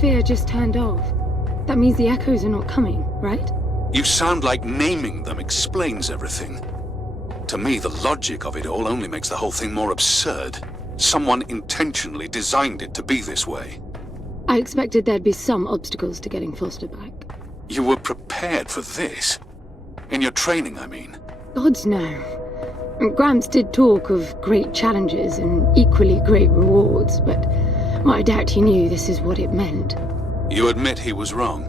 sphere just turned off. That means the echoes are not coming, right? You sound like naming them explains everything. To me, the logic of it all only makes the whole thing more absurd. Someone intentionally designed it to be this way. I expected there'd be some obstacles to getting Foster back. You were prepared for this? In your training, I mean? Gods no. Gramps did talk of great challenges and equally great rewards, but I doubt he knew this is what it meant. You admit he was wrong?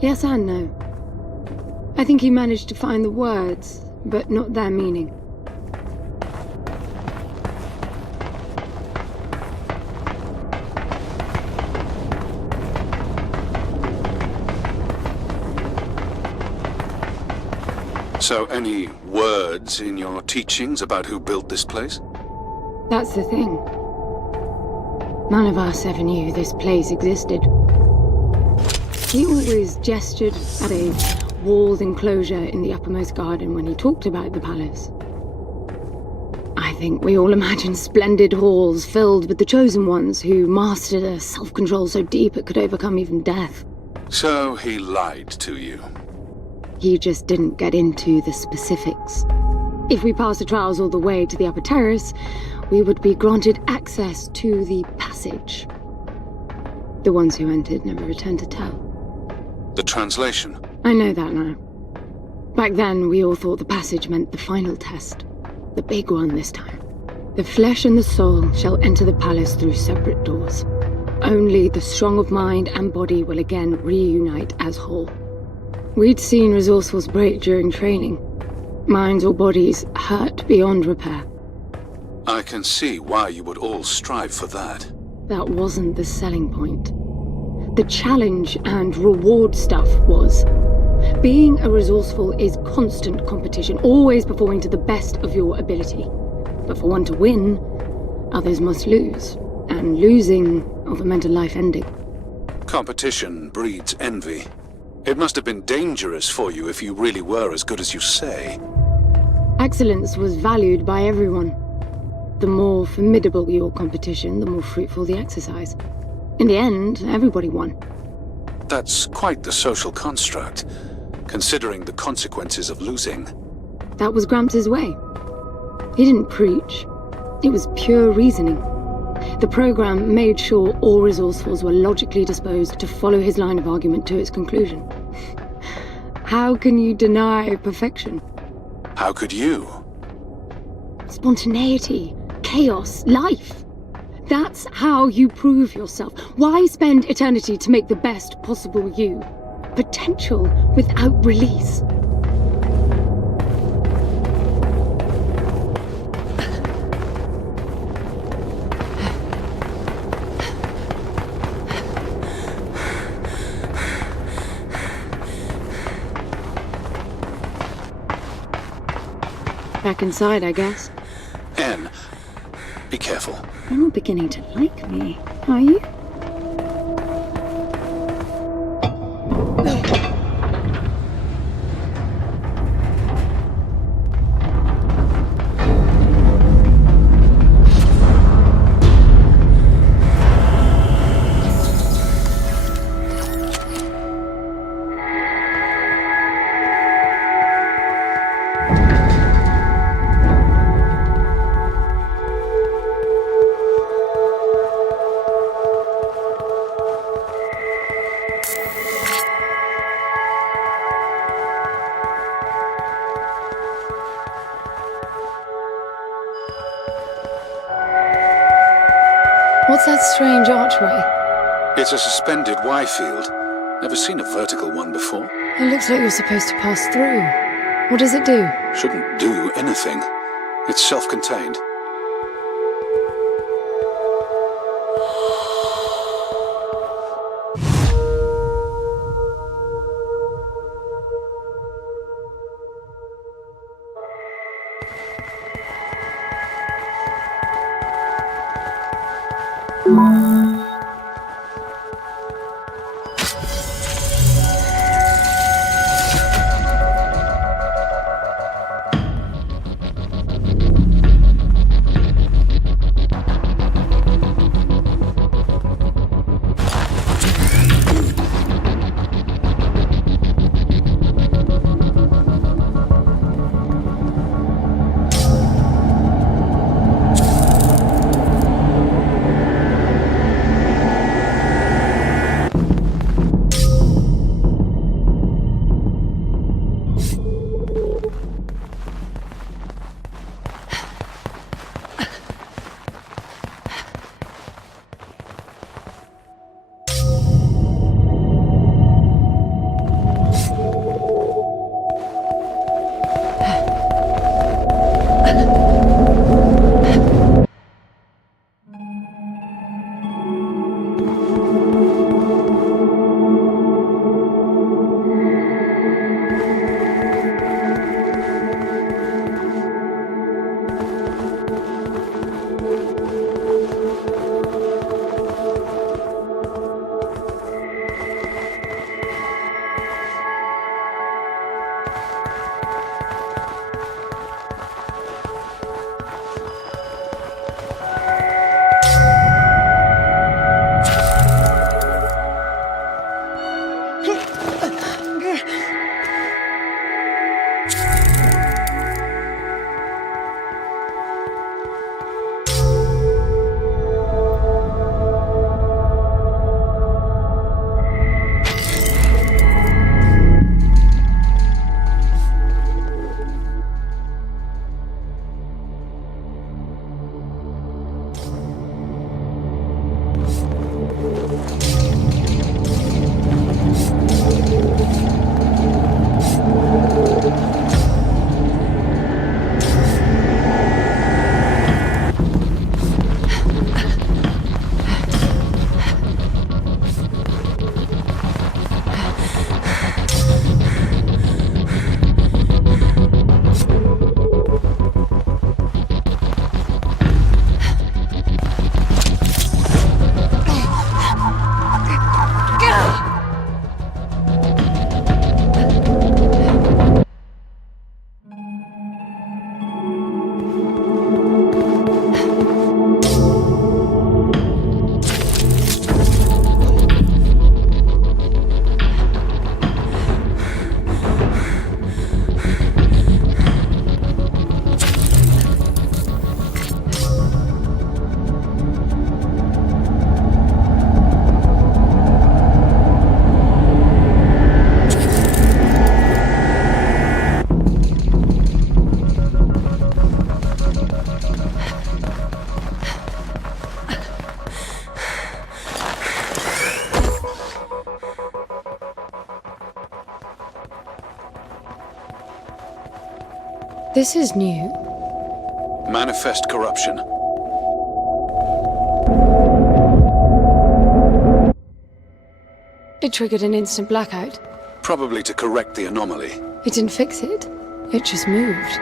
Yes and no. I think he managed to find the words, but not their meaning. So, any words in your teachings about who built this place? That's the thing. None of us ever knew this place existed. He always gestured at a walled enclosure in the uppermost garden when he talked about the palace. I think we all imagined splendid halls filled with the chosen ones who mastered a self-control so deep it could overcome even death. So he lied to you? He just didn't get into the specifics. If we passed the trials all the way to the upper terrace, we would be granted access to the passage. The ones who entered never returned to tell. The translation? I know that now. Back then, we all thought the passage meant the final test. The big one this time. The flesh and the soul shall enter the palace through separate doors. Only the strong of mind and body will again reunite as whole. We'd seen resourcefuls break during training. Minds or bodies hurt beyond repair. I can see why you would all strive for that. That wasn't the selling point. The challenge and reward stuff was. Being a resourceful is constant competition, always performing to the best of your ability. But for one to win, others must lose. And losing often meant a life ending. Competition breeds envy. It must have been dangerous for you if you really were as good as you say. Excellence was valued by everyone. The more formidable your competition, the more fruitful the exercise. In the end, everybody won. That's quite the social construct, considering the consequences of losing. That was Gramps' way. He didn't preach. It was pure reasoning. The program made sure all resourcefuls were logically disposed to follow his line of argument to its conclusion. How can you deny perfection? How could you? Spontaneity, chaos, life. That's how you prove yourself. Why spend eternity to make the best possible you? Potential without release. Back inside, I guess. Anne, be careful. You're not beginning to like me, are you? What's that strange archway? It's a suspended Y field. Never seen a vertical one before. It looks like you're supposed to pass through. What does it do? Shouldn't do anything. It's self-contained. This is new. Manifest corruption. It triggered an instant blackout. Probably to correct the anomaly. It didn't fix it. It just moved.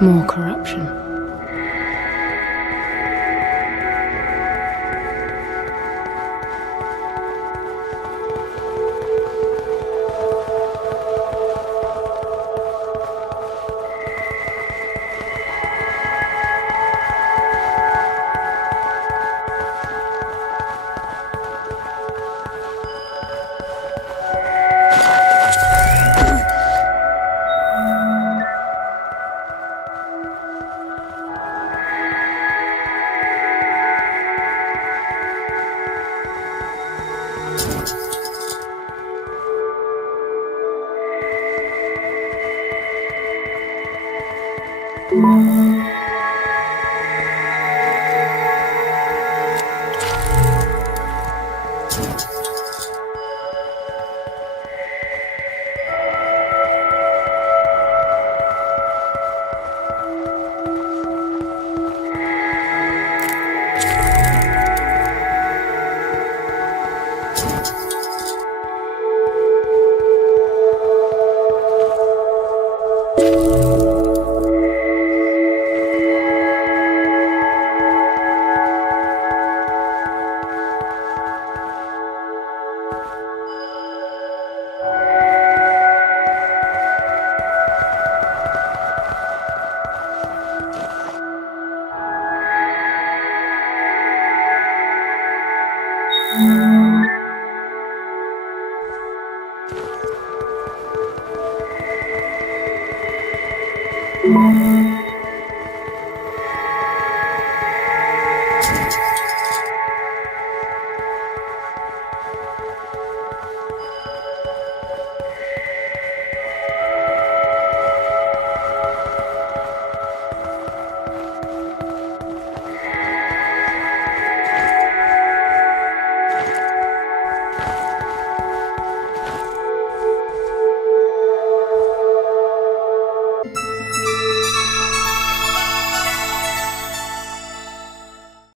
More corruption.